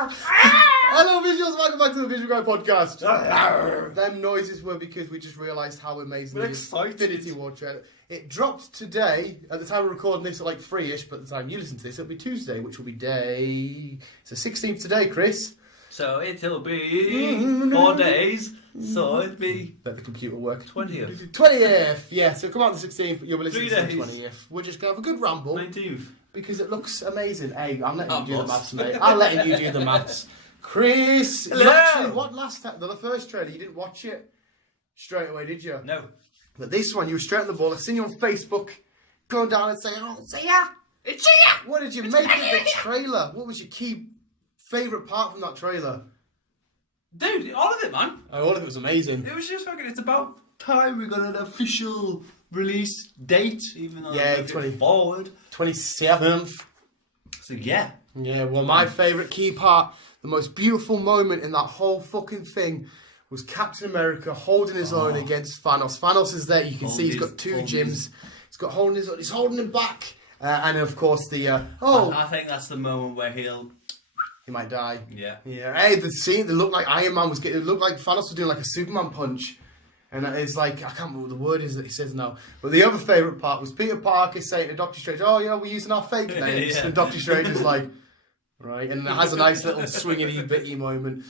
Hello, visuals. Welcome back to the Visual Guy podcast. Them noises were because we just realised how amazing the Infinity War trailer. It dropped today. At the time of recording this, at like 3ish, but at the time you listen to this, it'll be Tuesday, which will be day. It's the 16th today, Chris. So it'll be 4 days. So it'll be. Let the computer work. 20th. 20th. Yeah. So come out the 16th. You'll be listening 3 to days. the 20th. We're just gonna have a good ramble. 19th. Because it looks amazing. Hey, I'm letting you do the maths, mate. I'm letting you do the maths. Chris, hello. you actually, what last time? The first trailer, you didn't watch it straight away, did you? No. But this one, you were straight on the ball. I've seen you on Facebook going down and saying, "Oh, it's ya! It's ya!" What did you make of the trailer? What was your key favourite part from that trailer? Dude, all of it, man. Oh, all of it was amazing. It was just fucking. It's about time we got an official release date, even though it's 27th. So yeah. Yeah, well, my favourite key part, the most beautiful moment in that whole fucking thing, was Captain America holding his own against Thanos. Thanos is there. You can see he's got two gyms. He's got holding his own. He's holding him back. And of course the I think that's the moment where he might die. Yeah. Yeah. Hey, the scene. It looked like Iron Man was getting. It looked like Thanos was doing like a Superman punch. And it's like, I can't remember what the word is that he says now. But the other favourite part was Peter Parker saying to Doctor Strange, "Oh, yeah, we're using our fake names." Yeah. And Doctor Strange is like, right. And it has a nice little swinging bitty moment.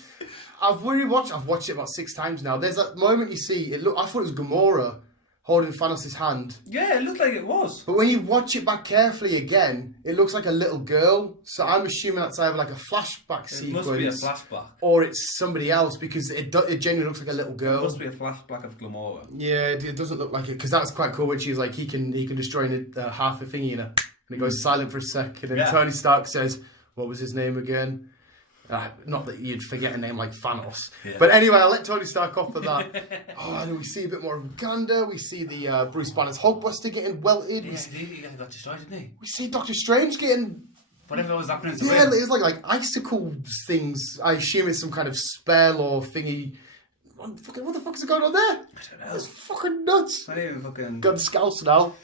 I've watched it about 6 times now. There's that moment you see, I thought it was Gamora holding Thanos' hand. Yeah, it looked like it was. But when you watch it back carefully again, it looks like a little girl. So I'm assuming that's either like a flashback sequence. It must be a flashback. Or it's somebody else because it genuinely looks like a little girl. It must be a flashback of Gamora. Yeah, it doesn't look like it because that's quite cool. When she's like, he can destroy half a thingy, and it goes silent for a sec, and then Tony Stark says, "What was his name again?" Not that you'd forget a name like Thanos. Yeah. But anyway, I'll let Tony Stark off for that. And we see a bit more of Uganda. We see the Bruce Banner's Hulkbuster getting welted. Yeah, he got destroyed, didn't he? We see Doctor Strange getting... Whatever was happening to him. Yeah, it's like icicle things. I assume it's some kind of spell or thingy. What the fuck is going on there? I don't know. It's fucking nuts. Not even fucking... Got scouts now.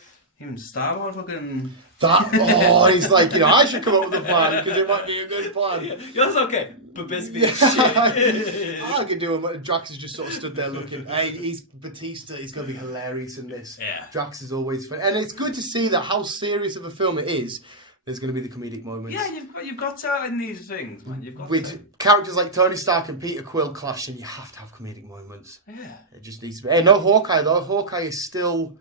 Even Star-Lord fucking... He's like, I should come up with a plan because it might be a good plan. Yours okay, but basically shit. I could do him. Drax has just sort of stood there looking. Hey, he's Batista. He's going to be hilarious in this. Yeah. Drax is always fun. And it's good to see that how serious of a film it is. There's going to be the comedic moments. Yeah, you've got to in these things, man. You've got with characters like Tony Stark and Peter Quill clashing, you have to have comedic moments. Yeah. It just needs to be. Hey, no Hawkeye though. Hawkeye is still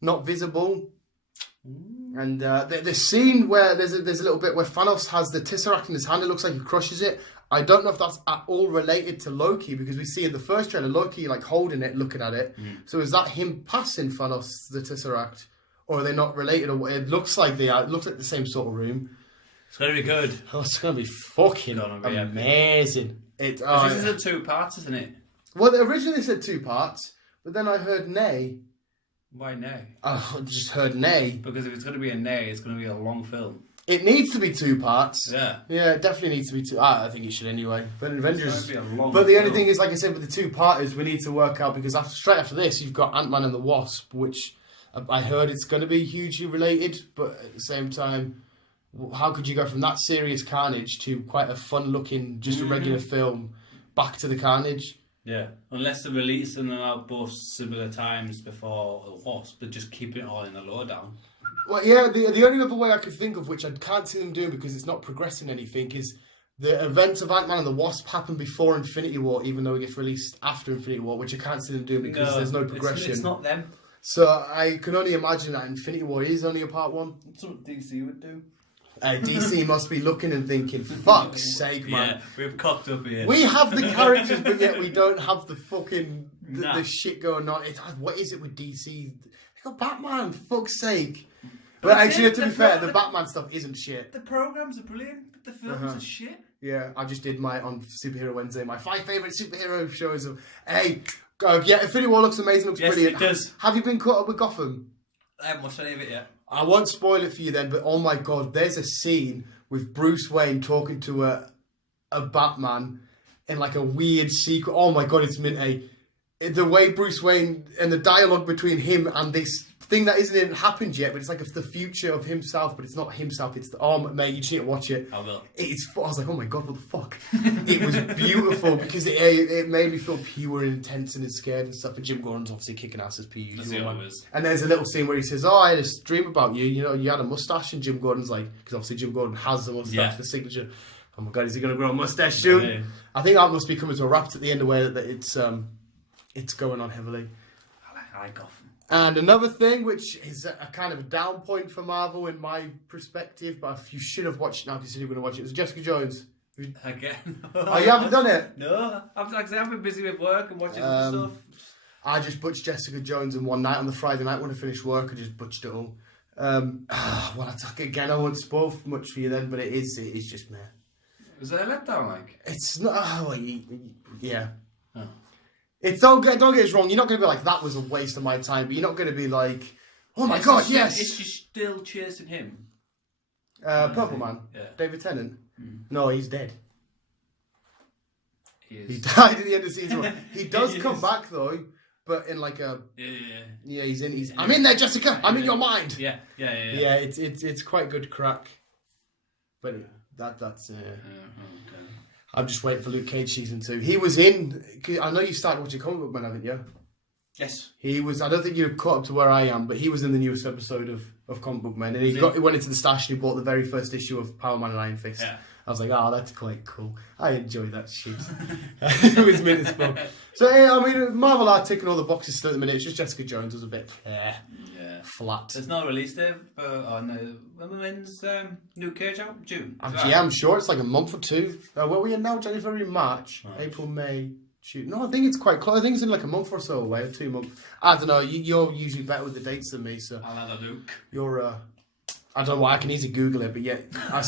not visible. And the scene where there's a little bit where Thanos has the Tesseract in his hand, it looks like he crushes it. I don't know if that's at all related to Loki because we see in the first trailer Loki like holding it, looking at it. So is that him passing Thanos the Tesseract, or are they not related? Or it looks like they are. It looks like the same sort of room. It's gonna be good. Oh, it's gonna be fucking amazing. This is in 2 parts, isn't it? Well, they originally said 2 parts, but then I heard nay. Why nay? I just heard nay. Because if it's going to be a nay, it's going to be a long film. It needs to be 2 parts. Yeah. Yeah, it definitely needs to be 2. I think it should anyway. But Avengers. Be a long but the film. only thing is, like I said, with the 2-parters, we need to work out because straight after this, you've got Ant-Man and the Wasp, which I heard it's going to be hugely related. But at the same time, how could you go from that serious carnage to quite a fun-looking, just a regular film, back to the carnage? Yeah, unless they're releasing them out both similar times before the Wasp, but just keeping it all in the lowdown. Well, yeah, the only other way I could think of, which I can't see them doing because it's not progressing anything, is the events of Ant-Man and the Wasp happen before Infinity War, even though it gets released after Infinity War, which I can't see them doing because there's no progression. It's not them. So I can only imagine that Infinity War is only a part 1. That's what DC would do. DC must be looking and thinking, fuck's sake, man. Yeah, we've cocked up here. We have the characters, but yet we don't have the fucking the shit going on. What is it with DC? They got Batman, fuck's sake. But actually, to be fair, the Batman stuff isn't shit. The programs are brilliant, but the films are shit. Yeah, I just did on Superhero Wednesday, my 5 favourite superhero shows of, hey, yeah, Infinity War looks amazing, looks brilliant. It does. Have you been caught up with Gotham? I haven't watched any of it yet. I won't spoil it for you then, but oh my god, there's a scene with Bruce Wayne talking to a Batman in like a weird secret. Oh my god, it's mint. the way Bruce Wayne and the dialogue between him and this thing that isn't even happened yet, but it's like the future of himself, but it's not himself. It's mate, you need to watch it. I will. I was like, oh my god, what the fuck? It was beautiful because it made me feel pure and intense and scared and stuff. And Jim Gordon's obviously kicking ass as per usual. And there's a little scene where he says, "Oh, I had a dream about you. You know, you had a mustache." And Jim Gordon's like, because obviously Jim Gordon has a mustache, the signature. Oh my god, is he going to grow a mustache soon? Yeah. I think that must be coming to a wrap at the end of where that it's going on heavily. I like Gotham. And another thing, which is a kind of a down point for Marvel in my perspective, but you should have watched it now because you're going to watch it. It's Jessica Jones. Again? Oh, you haven't done it? No. I've been busy with work and watching other stuff. I just butched Jessica Jones in one night on the Friday night when I finished work. I just butched it all. Well, again, I won't spoil much for you then, but it is just meh. Was it a letdown, like? It's not... yeah. Oh. It's don't get us wrong. You're not going to be like, that was a waste of my time. But you're not going to be like, oh my god, yes. Is she still chasing him? Purple Man. Yeah. David Tennant. No, he's dead. He died at the end of season 1. He does come back though, but in like a he's I'm in there, Jessica. I'm in your mind. Yeah. It's quite good crack. But that's. Okay. I'm just waiting for Luke Cage season 2. He was in. I know you started watching Comic Book Man, haven't you? Yes. He was. I don't think you've caught up to where I am, but he was in the newest episode of Comic Book Man, and he went into the stash and he bought the very first issue of Power Man and Iron Fist. Yeah. I was like, that's quite cool. I enjoy that shit. It was mint as fuck. So yeah, I mean, Marvel are ticking all the boxes still at the minute. It's just Jessica Jones was a bit flat. There's no release date when's Luke Cage out? June. I'm sure it's like a month or two. What were we in now? January, February, March, April, May, June. No, I think it's quite close. I think it's in like a month or so away, or 2 months. I don't know. You're usually better with the dates than me, so I'll have a look. You're I don't know why, I can easily Google it, but yeah, I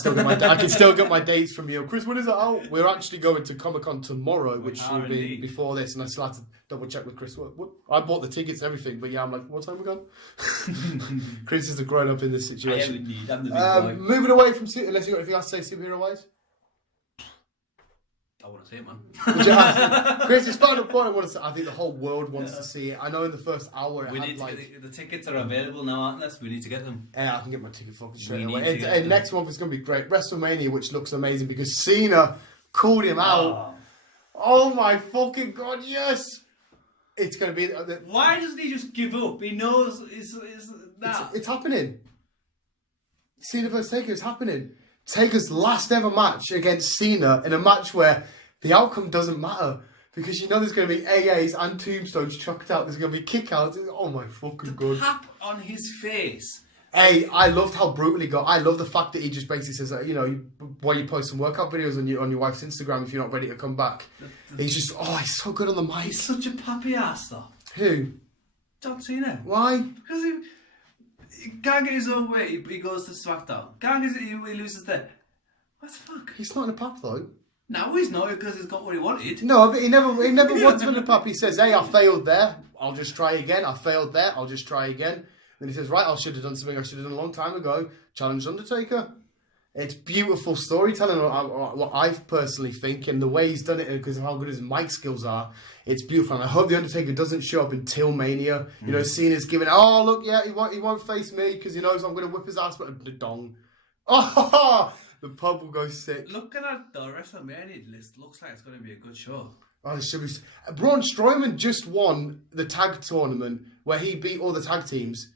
can still get my dates from you. Chris, when is it out? We're actually going to Comic-Con tomorrow, which will be before this, and I still have to double check with Chris. What? I bought the tickets and everything, but yeah, I'm like, what time we gone? Chris is a grown-up in this situation. I'm the big boy. Moving away from, unless you've got anything else to say superhero-wise? I want to see it, man. Chris, it's final point. I think the whole world wants to see it. I know in the first hour the tickets are available now, aren't they? So we need to get them. Yeah, I can get my ticket fucking straight away. And next month is going to be great. WrestleMania, which looks amazing because Cena called him out. Oh my fucking god, yes! It's going to be... Why doesn't he just give up? He knows it's happening. Cena vs. Taker is happening. Taker's last ever match against Cena in a match where the outcome doesn't matter because you know there's going to be AAs and tombstones chucked out. There's going to be kickouts. Oh my fucking god! The tap on his face. Hey, I loved how brutal he got. I love the fact that he just basically says, while you post some workout videos on your wife's Instagram if you're not ready to come back. He's just, he's so good on the mic. He's such a pappy ass though. Who? John Cena. Why? Because he can't get his own way, he goes to SmackDown. He loses there. What the fuck? He's not in a pap though. No, he's not because he's got what he wanted. No, but he never wants in a pap. He says, hey, I failed there. I'll just try again. I failed there. I'll just try again. Then he says, right, I should have done something I should have done a long time ago. Challenge Undertaker. It's beautiful storytelling, what I personally think, and the way he's done it because of how good his mic skills are. It's beautiful, and I hope the Undertaker doesn't show up until Mania. You know, Cena's giving, look, yeah, he won't face me because he knows I'm going to whip his ass, but the dong. Oh, the pub will go sick. Looking at the WrestleMania list, looks like it's going to be a good show. Oh, it should be. Braun Strowman just won the tag tournament where he beat all the tag teams,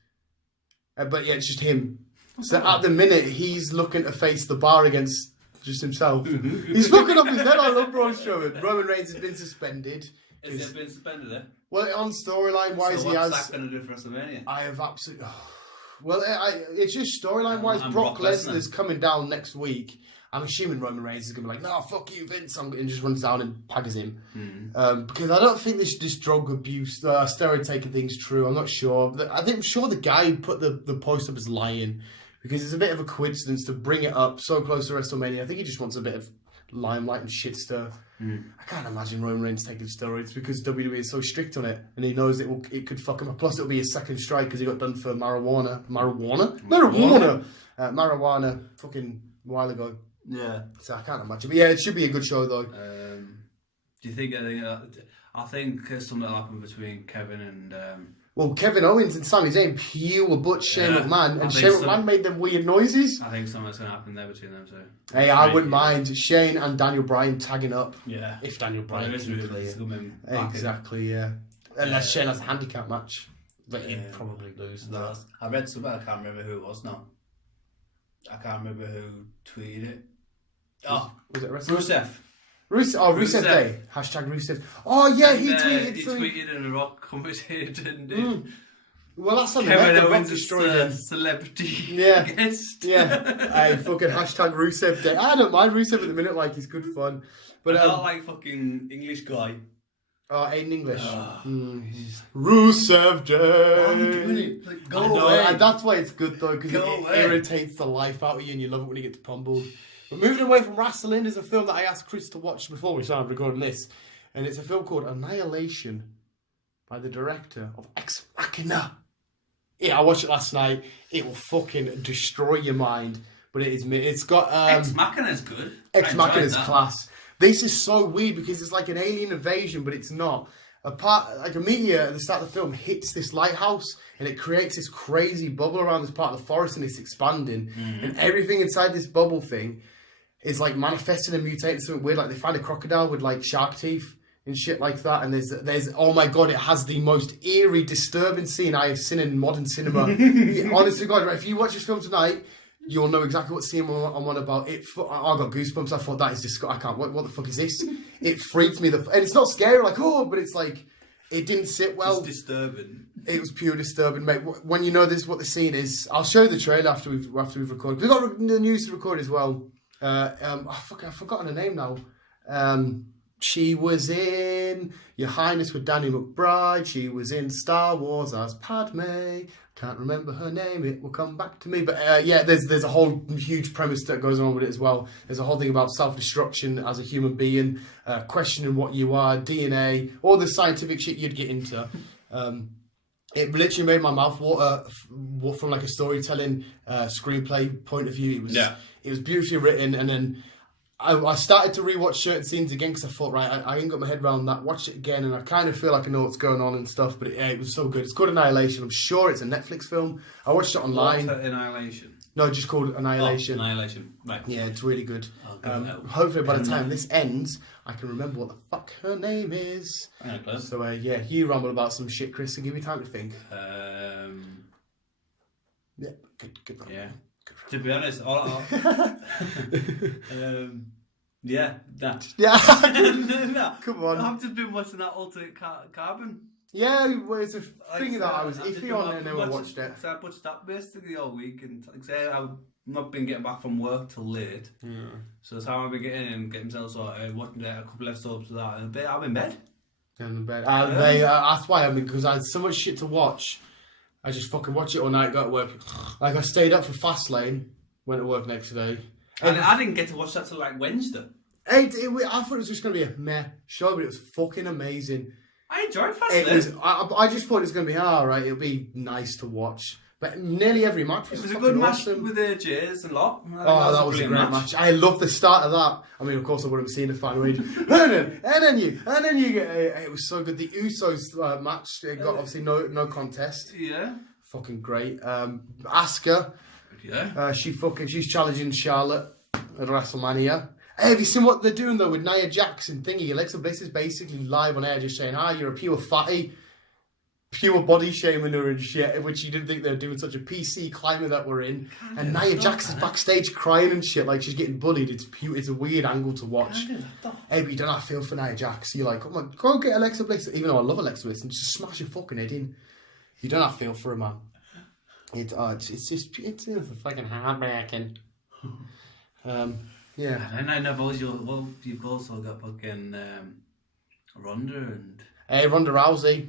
but yeah, it's just him. So at the minute, he's looking to face the bar against just himself. He's fucking up his head. I love Braun Strowman. Roman Reigns has been suspended. Has he been suspended there? Well, on storyline wise, he has. What's that going to do for WrestleMania? I have absolutely. Well, it's just storyline wise. Brock Lesnar's coming down next week. I'm assuming Roman Reigns is going to be like, no, fuck you, Vince. And just runs down and pags him. Because I don't think this drug abuse, steroid taking thing's true. I'm not sure. I'm sure the guy who put the post up is lying. Because it's a bit of a coincidence to bring it up so close to WrestleMania. I think he just wants a bit of limelight and shit stuff. I can't imagine Roman Reigns taking steroids because WWE is so strict on it. And he knows it could fuck him up. Plus, it'll be his second strike because he got done for marijuana fucking a while ago. Yeah. So I can't imagine. But yeah, it should be a good show though. Do you think? I think something will happen between Kevin and. Well, Kevin Owens and Sami Zayn pure butch Shane McMahon, and Shane McMahon made them weird noises. I think something's going to happen there between them two. Hey, I wouldn't mind Shane and Daniel Bryan tagging up. Yeah. If Daniel Bryan is really coming back. Exactly, yeah. Unless Shane has a handicap match. But he'd probably lose that. I read something, I can't remember who it was now. I can't remember who tweeted it. Oh, was it Rusev? Rusev Day. Hashtag Rusev. Oh, yeah, he tweeted. He tweeted and The Rock commented and well, that's on Kevin the Owens destroyed a celebrity guest. Yeah. Hey, fucking hashtag Rusev Day. I don't mind Rusev at the minute, like, he's good fun. But I don't like fucking English guy. Oh, in English. Rusev Day. Why are you doing it? Like, go away. And that's why it's good, though, because it irritates the life out of you and you love it when he gets pummeled. But moving away from wrestling, there's a film that I asked Chris to watch before we started recording this. And it's a film called Annihilation by the director of Ex Machina. Yeah, I watched it last night. It will fucking destroy your mind. But it's got... Ex Machina's good. Ex Machina's class. This is so weird because it's like an alien invasion, but it's not. Like a meteor at the start of the film hits this lighthouse and it creates this crazy bubble around this part of the forest and it's expanding. And everything inside this bubble thing is like manifesting and mutating something weird. Like they find a crocodile with like shark teeth and shit like that. And there's oh my god, it has the most eerie, disturbing scene I have seen in modern cinema. Honestly, God, if you watch this film tonight, you'll know exactly what scene I'm on about. I got goosebumps. I thought that is disgusting. I can't. What the fuck is this? It freaked me. And it's not scary, like but it's like it didn't sit well. It's disturbing. It was pure disturbing, mate. When you know what the scene is, I'll show you the trailer after we've recorded. We've got the news to record as well. I've forgotten her name now. She was in Your Highness with Danny McBride. She was in Star Wars as Padme. Can't remember her name. It will come back to me. But there's a whole huge premise that goes on with it as well. There's a whole thing about self-destruction as a human being, questioning what you are, DNA, all the scientific shit you'd get into. It literally made my mouth water from like a storytelling screenplay point of view. It was beautifully written, and then I started to rewatch certain scenes again because I thought, right, I ain't got my head around that. Watched it again, and I kind of feel like I know what's going on and stuff. But it was so good. It's called Annihilation. I'm sure it's a Netflix film. I watched it online. Annihilation? No, just called Annihilation. Annihilation, right. Yeah, it's really good. Hopefully by the time this ends, I can remember what the fuck her name is. So, you ramble about some shit, Chris, and give me time to think. Yeah, good. Yeah. To be honest, that. Yeah. No. Come on. I've just been watching that Altered Carbon. Yeah, well, it's a thing that I was iffy on and never watched it. So I watched that basically all week, and like I say, I've not been getting back from work till late. Yeah. So that's how I've been getting myself sorted, watching a couple of episodes of that, and I'm in bed. That's why because I had so much shit to watch. I just fucking watch it all night, got to work. Like, I stayed up for Fastlane, went to work next day. I didn't get to watch that till like Wednesday. I thought it was just going to be a meh show, but it was fucking amazing. I enjoyed Fastlane. I just thought it was going to be alright, it'll be nice to watch. But nearly every match was a good match with AJ's and Locke. That was a great match. I love the start of that. I mean, of course, I wouldn't have seen the final age. and then you get it was so good. The Usos match got obviously no contest. Yeah, fucking great. Asuka, she's challenging Charlotte at WrestleMania. Hey, have you seen what they're doing though with Nia Jax and thingy? Alexa Bliss is basically live on air just saying, you're a pure fatty. Pure body shaming her and shit, which you didn't think they were doing such a PC climate that we're in. And Nia Jax is backstage crying and shit, like she's getting bullied. It's a weird angle to watch. Hey, but you don't have to feel for Nia Jax. You're like, come on, go get Alexa Bliss. Even though I love Alexa Bliss, and just smash your fucking head in. You don't have to feel for her, man. It's fucking heartbreaking. Yeah. And I know you've also got fucking Ronda and. Hey, Ronda Rousey.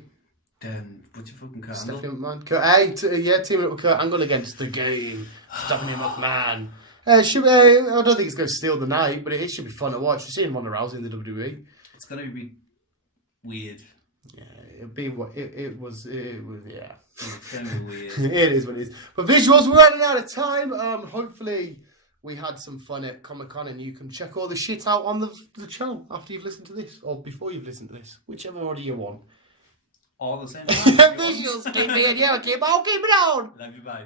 What's your fucking Kurt Stephanie McMahon. Teaming up with Kurt Angle against the game. Stephanie McMahon. I don't think it's going to steal the night, but it should be fun to watch. We're seeing Ronda Rousey in the WWE. It's going to be weird. Yeah, it'll be what it was. Yeah. It's going to be weird. It is what it is. But visuals, we're running out of time. Hopefully, we had some fun at Comic-Con, and you can check all the shit out on the channel after you've listened to this, or before you've listened to this, whichever order you want. All the same time. Visuals, keep me and you, keep on keeping on! Love you, bye.